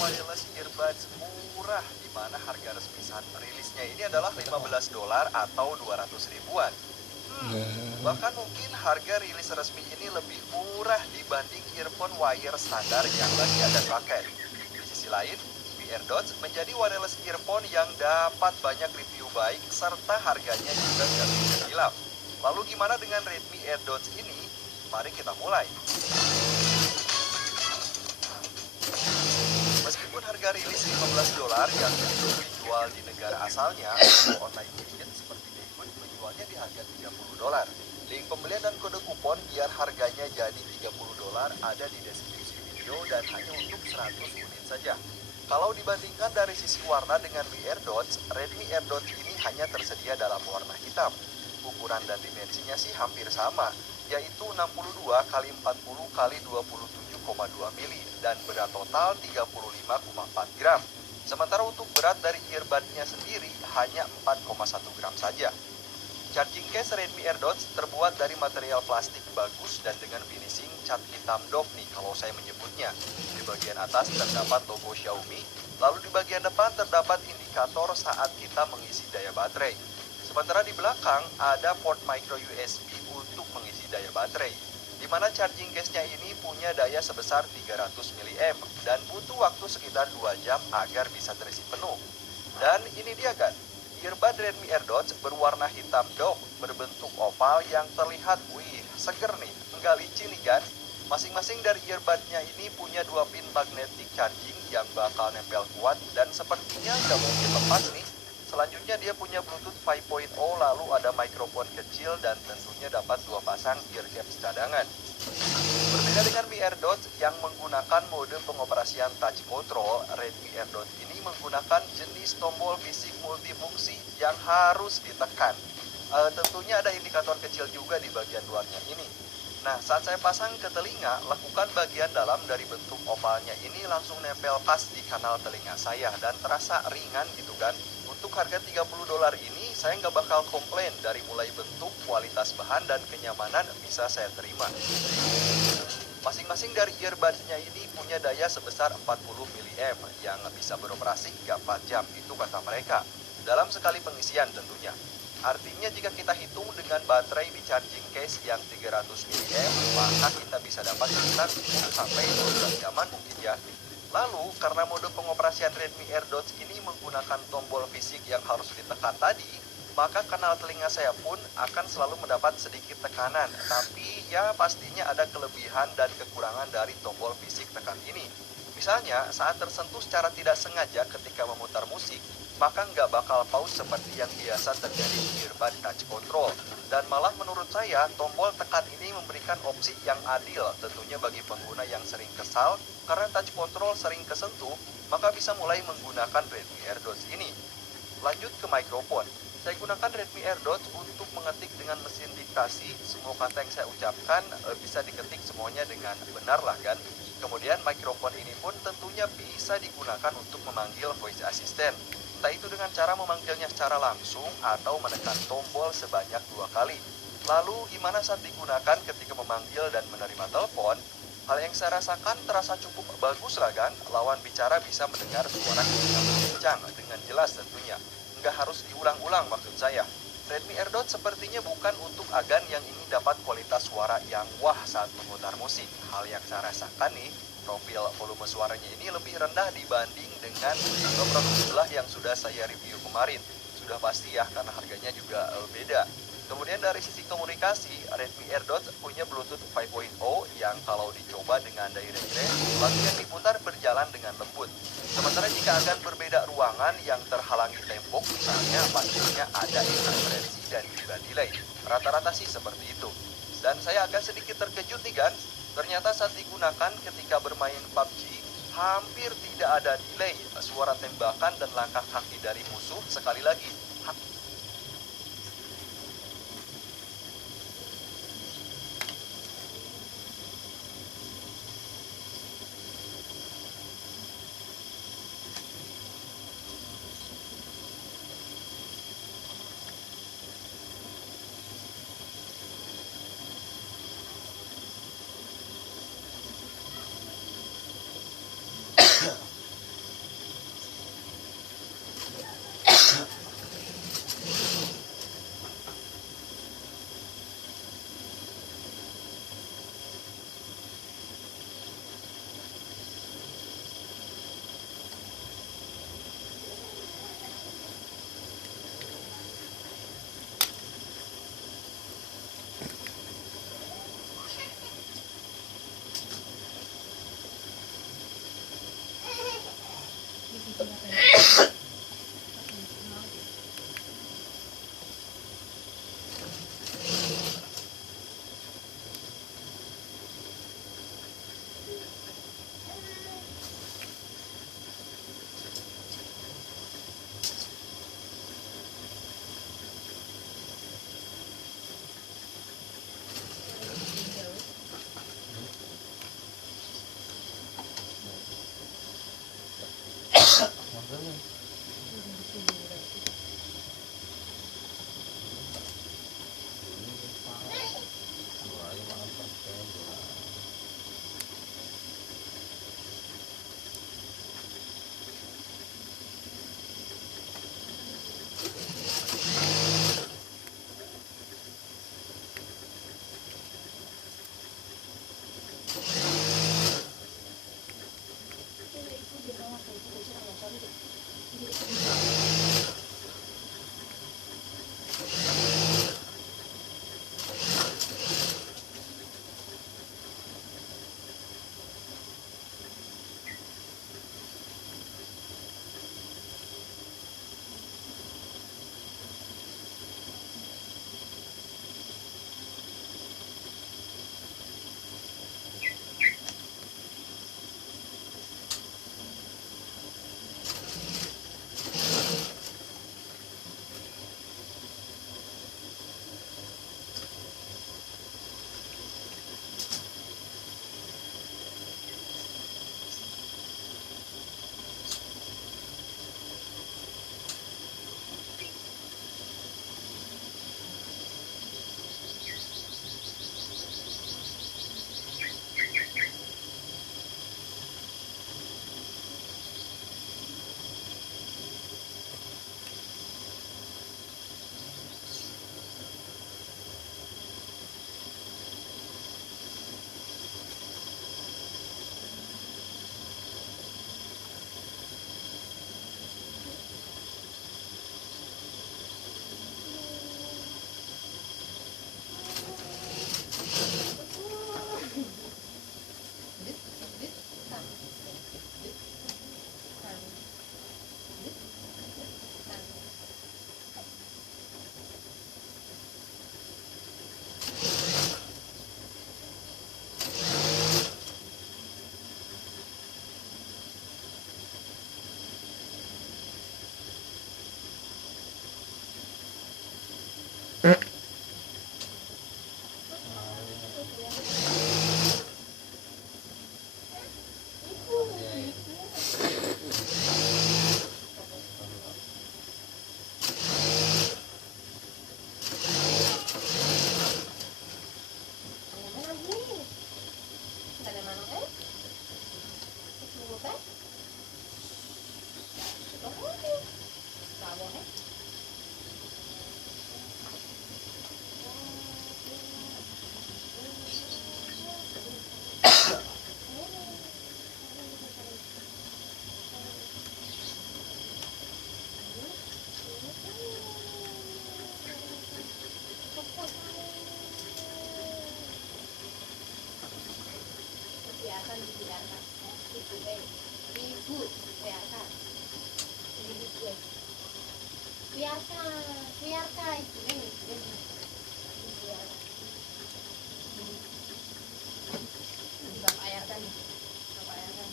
wireless earbuds murah, di mana harga resmi saat rilisnya ini adalah $15 atau 200 ribuan. Bahkan mungkin harga rilis resmi ini lebih murah dibanding earphone wire standar yang lagi ada pakai. Di sisi lain, Mi AirDots menjadi wireless earphone yang dapat banyak review baik serta harganya juga jatuh terbilang. Lalu gimana dengan Redmi AirDots ini? Mari kita mulai. Meskipun harga rilis $15 yang dijual di negara asalnya, online agent seperti Daewood menjualnya di harga $30. Link pembelian dan kode kupon biar harganya jadi $30 ada di deskripsi video dan hanya untuk 100 unit saja. Kalau dibandingkan dari sisi warna dengan Mi AirDots, Redmi AirDots ini hanya tersedia dalam warna hitam. Ukuran dan dimensinya sih hampir sama, yaitu 62 x 40 x 27,2 mili dan berat total 35,4 gram. Sementara untuk berat dari earbudnya sendiri hanya 4,1 gram saja. Charging case Redmi AirDots terbuat dari material plastik bagus dan dengan finishing cat hitam doff nih kalau saya menyebutnya. Di bagian atas terdapat logo Xiaomi, lalu di bagian depan terdapat indikator saat kita mengisi daya baterai. Sementara di belakang ada port micro USB untuk mengisi daya baterai, di mana charging case-nya ini punya daya sebesar 300 mAh dan butuh waktu sekitar 2 jam agar bisa terisi penuh. Dan ini dia kan, earbud Redmi AirDots berwarna hitam doff berbentuk oval yang terlihat seger nih, enggak licin nih kan. Masing-masing dari earbudnya ini punya 2 pin magnetic charging yang bakal nempel kuat dan sepertinya nggak mungkin lepas nih Selanjutnya dia punya Bluetooth 5.0, lalu ada mikrofon kecil dan tentunya dapat 2 pasang ear caps cadangan. Berbeda dengan Mi AirDots yang menggunakan mode pengoperasian touch control, Redmi AirDots ini menggunakan jenis tombol fisik multifungsi yang harus ditekan. Tentunya ada indikator kecil juga di bagian luarnya ini. Nah, saat saya pasang ke telinga, lakukan bagian dalam dari bentuk ovalnya ini langsung nempel pas di kanal telinga saya dan terasa ringan gitu kan. Untuk harga 30 dolar ini, saya nggak bakal komplain dari mulai bentuk, kualitas bahan, dan kenyamanan bisa saya terima. Masing-masing dari earbuds-nya ini punya daya sebesar 40 mAh yang bisa beroperasi hingga 4 jam, itu kata mereka. Dalam sekali pengisian tentunya. Artinya jika kita hitung dengan baterai di charging case yang 300 mAh, maka kita bisa dapat sekitar 10 sampai 12 jaman mungkin ya. Lalu, karena mode pengoperasian Redmi AirDots ini menggunakan tombol fisik yang harus ditekan tadi, maka kanal telinga saya pun akan selalu mendapat sedikit tekanan. Tapi ya pastinya ada kelebihan dan kekurangan dari tombol fisik tekan ini. Misalnya, saat tersentuh secara tidak sengaja ketika memutar musik, maka nggak bakal pause seperti yang biasa terjadi di earbud touch control. Dan malah menurut saya, tombol tekan ini memberikan opsi yang adil tentunya bagi pengguna yang sering kesal karena touch control sering kesentuh, maka bisa mulai menggunakan Redmi AirDots ini. Lanjut ke mikrofon. Saya gunakan Redmi AirDots untuk mengetik dengan mesin diktasi. Semua kata yang saya ucapkan bisa diketik semuanya dengan benar lah kan. Kemudian mikrofon ini pun tentunya bisa digunakan untuk memanggil voice assistant. Entah itu dengan cara memanggilnya secara langsung atau menekan tombol sebanyak 2 kali. Lalu gimana saat digunakan ketika memanggil dan menerima telepon? Hal yang saya rasakan terasa cukup bagus lah kan. Lawan bicara bisa mendengar suara yang berbincang dengan jelas tentunya. Nggak harus diulang-ulang maksud saya. Redmi AirDots sepertinya bukan untuk agan yang ingin dapat kualitas suara yang wah saat memutar musik. Hal yang saya rasakan nih, profil volume suaranya ini lebih rendah dibanding dengan produk sebelah yang sudah saya review kemarin. Sudah pasti ya, karena harganya juga beda. Kemudian dari sisi komunikasi, Redmi AirDots punya Bluetooth 5.0 yang kalau dicoba dengan direct range, lagu yang diputar berjalan dengan lembut. Sementara jika akan berbeda ruangan yang terhalangi tembok misalnya, pastinya ada interferensi dan juga delay. Rata-rata sih seperti itu. Dan saya agak sedikit terkejut nih kan, ternyata saat digunakan ketika bermain PUBG, hampir tidak ada delay, suara tembakan dan langkah kaki dari musuh. Sekali lagi, Ribut, biarkan. Ribut gue. Biarkan, biarkan. Ini, biarkan. Bapak ayarkan. Bapak ayarkan.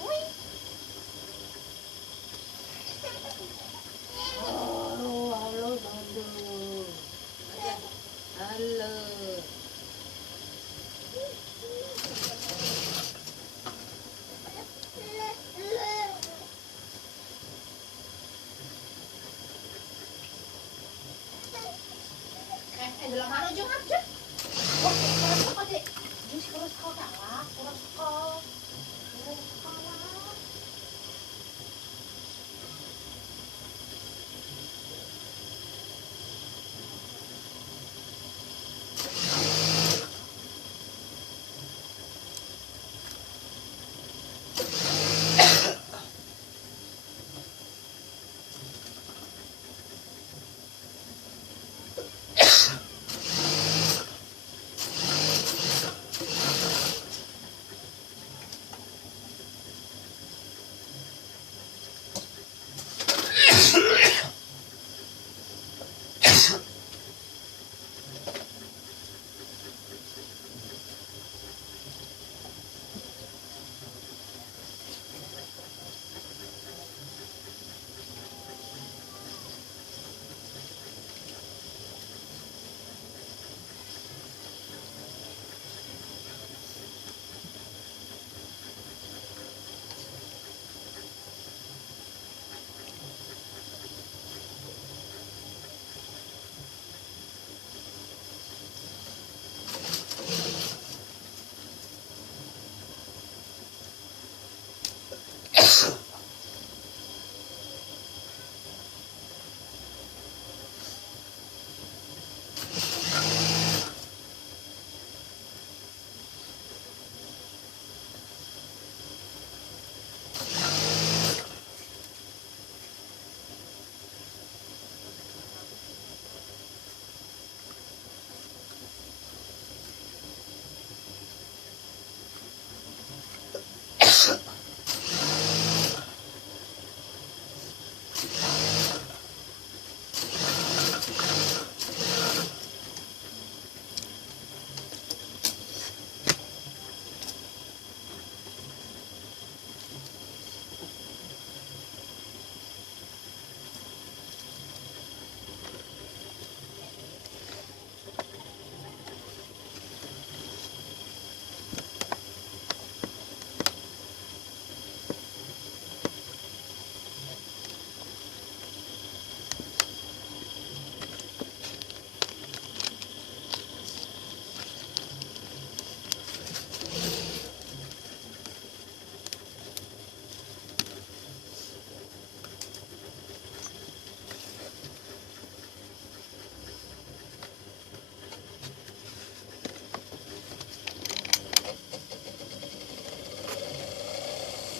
Wih. Oh, halo, halo. Halo. Dalam mana juga aja? Oh, kurang sekolah deh. Ini kurang sekolah kalah, kurang sekolah. Kurang sekolah.